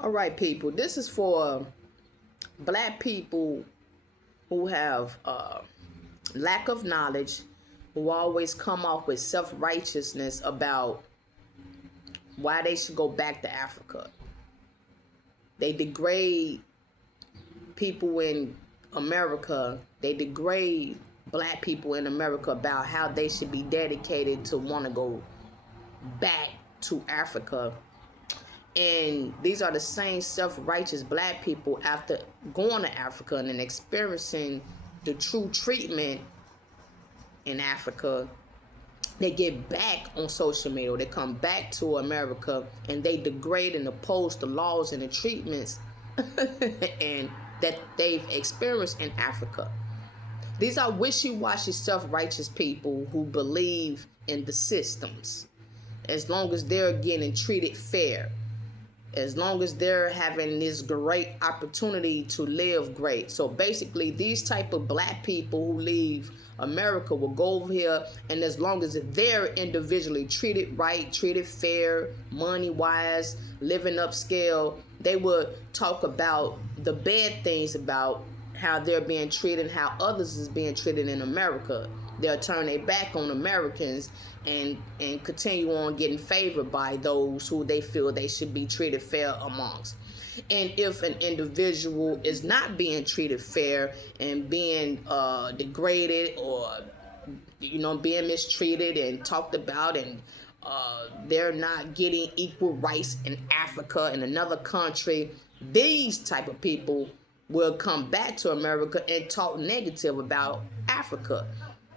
All right, people. This is for black people who have lack of knowledge, who always come off with self-righteousness about why they should go back to Africa. They degrade people in America. They degrade black people in America about how they should be dedicated to want to go back to Africa. And these are the same self-righteous black people, after going to Africa and then experiencing the true treatment in Africa, they get back on social media. They come back to America and they degrade and oppose the laws and the treatments and that they've experienced in Africa. These are wishy-washy, self-righteous people who believe in the systems. As long as they're getting treated fair, as long as they're having this great opportunity to live great. So basically, these type of black people who leave America will go over here, and as long as they're individually treated right, treated fair, money-wise, living upscale, they would talk about the bad things about how they're being treated, how others is being treated in America. They'll turn their back on Americans and continue on getting favored by those who they feel they should be treated fair amongst. And if an individual is not being treated fair and being degraded or being mistreated and talked about, and they're not getting equal rights in Africa, in another country, these type of people will come back to America and talk negative about Africa.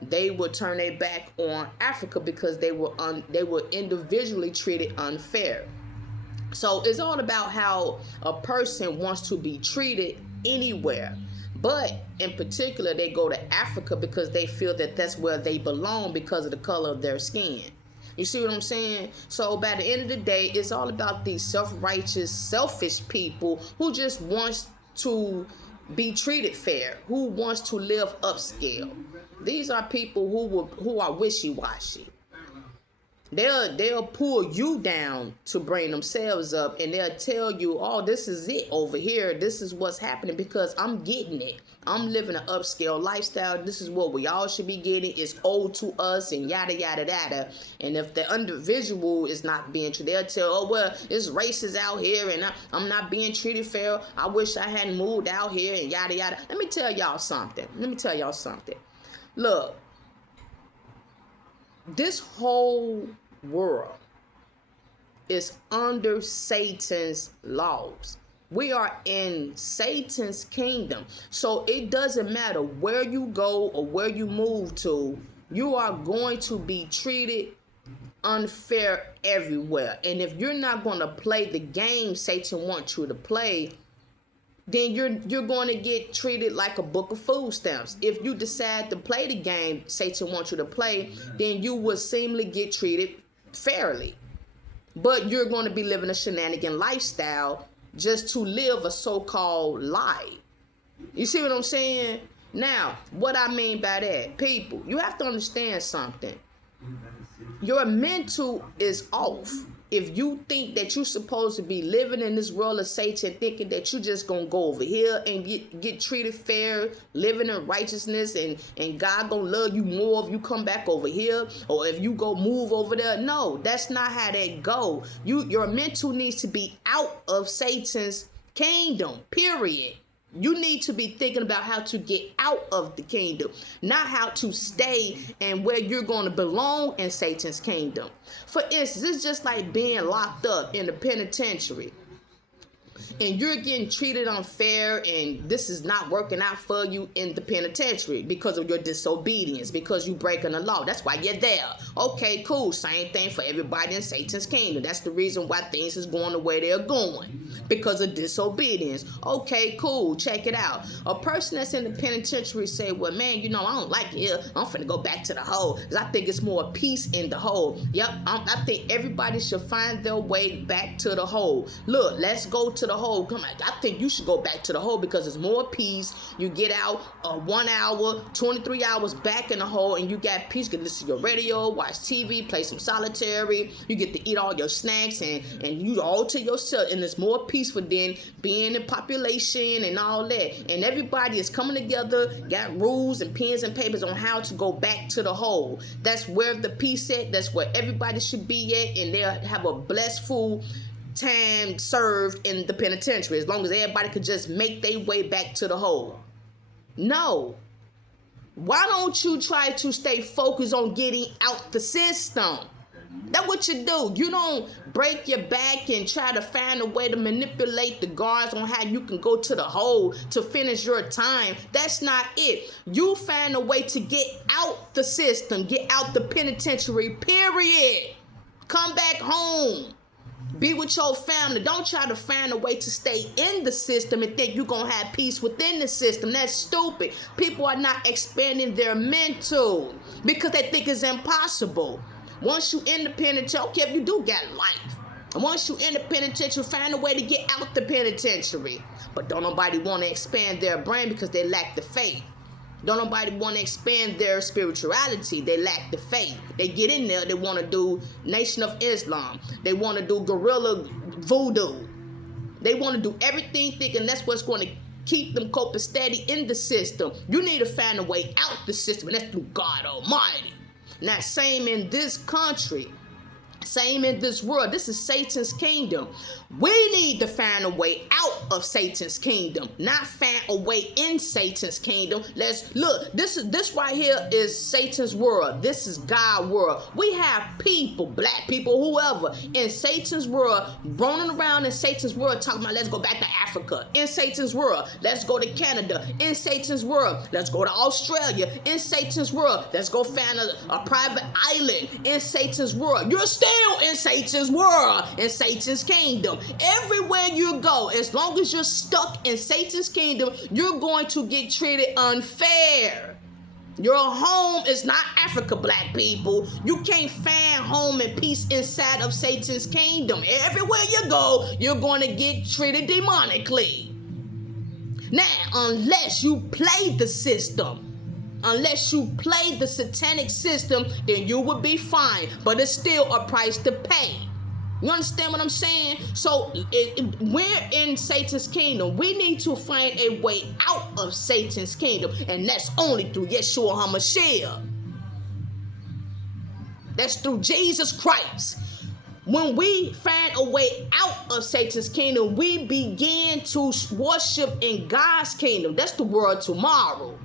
They will turn their back on Africa because they were individually treated unfair. So it's all about how a person wants to be treated anywhere. But in particular, they go to Africa because they feel that that's where they belong because of the color of their skin. You see what I'm saying? So by the end of the day, it's all about these self-righteous, selfish people who just want to be treated fair, who wants to live upscale. These are people who are wishy-washy. They'll pull you down to bring themselves up, and they'll tell you, oh, this is it over here. This is what's happening because I'm getting it. I'm living an upscale lifestyle. This is what we all should be getting. It's owed to us and yada, yada, yada. And if the individual is not being treated, they'll tell, oh, well, it's racist out here and I'm not being treated fair. I wish I hadn't moved out here and yada, yada. Let me tell y'all something. Look, this whole world is under Satan's laws. We are in Satan's kingdom. So it doesn't matter where you go or where you move to, you are going to be treated unfair everywhere. And if you're not going to play the game Satan wants you to play, then you're going to get treated like a book of food stamps. If you decide to play the game Satan wants you to play, then you will seemingly get treated fairly. But you're going to be living a shenanigan lifestyle just to live a so-called lie. You see what I'm saying? Now, what I mean by that, people, you have to understand something. Your mental is off. If you think that you're supposed to be living in this world of Satan, thinking that you're just going to go over here and get treated fair, living in righteousness, and God going to love you more if you come back over here, or if you go move over there. No, that's not how that go. Your mental needs to be out of Satan's kingdom, period. You need to be thinking about how to get out of the kingdom, not how to stay and where you're going to belong in Satan's kingdom. For instance, it's just like being locked up in the penitentiary and you're getting treated unfair, and this is not working out for you in the penitentiary because of your disobedience, because you breaking the law. That's why you're there. Okay, cool. Same thing for everybody in Satan's kingdom. That's the reason why things is going the way they're going, because of disobedience. Okay, cool. Check it out. A person that's in the penitentiary say, well, man, I don't like it here. I'm finna go back to the hole because I think it's more peace in the hole. Yep, I think everybody should find their way back to the hole. Look, let's go to the hole. hole. Come on, I think you should go back to the hole because it's more peace. You get out 1 hour, 23 hours back in the hole, and you got peace. You can listen to your radio, watch TV, play some solitary. You get to eat all your snacks, and you all to yourself. And it's more peaceful than being in population and all that. And everybody is coming together, got rules and pens and papers on how to go back to the hole. That's where the peace at. That's where everybody should be at, and they'll have a blessed full time served in the penitentiary as long as everybody could just make their way back to the hole. No. Why don't you try to stay focused on getting out the system? That's what you do. You don't break your back and try to find a way to manipulate the guards on how you can go to the hole to finish your time. That's not it. You find a way to get out the system, get out the penitentiary, period. Come back home. Be with your family. Don't try to find a way to stay in the system and think you're going to have peace within the system. That's stupid. People are not expanding their mental because they think it's impossible. Once you in the penitentiary, okay, if you do get life. And once you in the penitentiary, find a way to get out the penitentiary. But don't nobody want to expand their brain because they lack the faith. Don't nobody want to expand their spirituality. They lack the faith. They get in there. They want to do Nation of Islam. They want to do guerrilla voodoo. They want to do everything thinking that's what's going to keep them coping steady in the system. You need to find a way out the system, and that's through God Almighty. Now, same in this country. Same in this world. This is Satan's kingdom. We need to find a way out of Satan's kingdom, not find a way in Satan's kingdom. Let's look. This right here is Satan's world. This is God's world. We have people, black people, whoever, in Satan's world, roaming around in Satan's world, talking about let's go back to Africa. In Satan's world, let's go to Canada. In Satan's world, let's go to Australia. In Satan's world, let's go find a private island. In Satan's world, you're still in Satan's world, in Satan's kingdom. Everywhere you go, as long as you're stuck in Satan's kingdom, you're going to get treated unfair. Your home is not Africa, black people. You can't find home and peace inside of Satan's kingdom. Everywhere you go, you're going to get treated demonically. Now, unless you play the system, unless you play the satanic system, then you will be fine. But it's still a price to pay. You understand what I'm saying? So we're in Satan's kingdom. We need to find a way out of Satan's kingdom. And that's only through Yeshua HaMashiach. That's through Jesus Christ. When we find a way out of Satan's kingdom, we begin to worship in God's kingdom. That's the world tomorrow.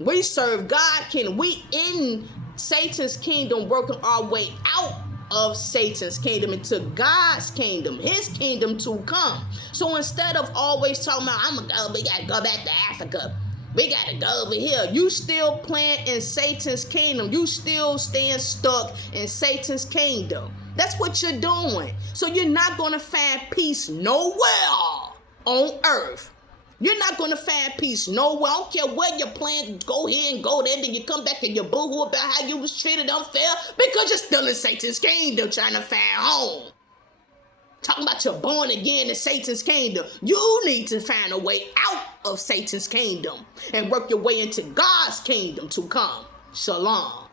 We serve God kingdom. We in Satan's kingdom working our way out of Satan's kingdom into God's kingdom, his kingdom to come. So instead of always talking about, we got to go back to Africa. We got to go over here. You still playing in Satan's kingdom. You still staying stuck in Satan's kingdom. That's what you're doing. So you're not going to find peace nowhere on earth. You're not going to find peace nowhere. I don't care where you're playing. Go here and go there. Then you come back and you boo-hoo about how you was treated unfair because you're still in Satan's kingdom trying to find home. Talking about you're born again in Satan's kingdom. You need to find a way out of Satan's kingdom and work your way into God's kingdom to come. Shalom.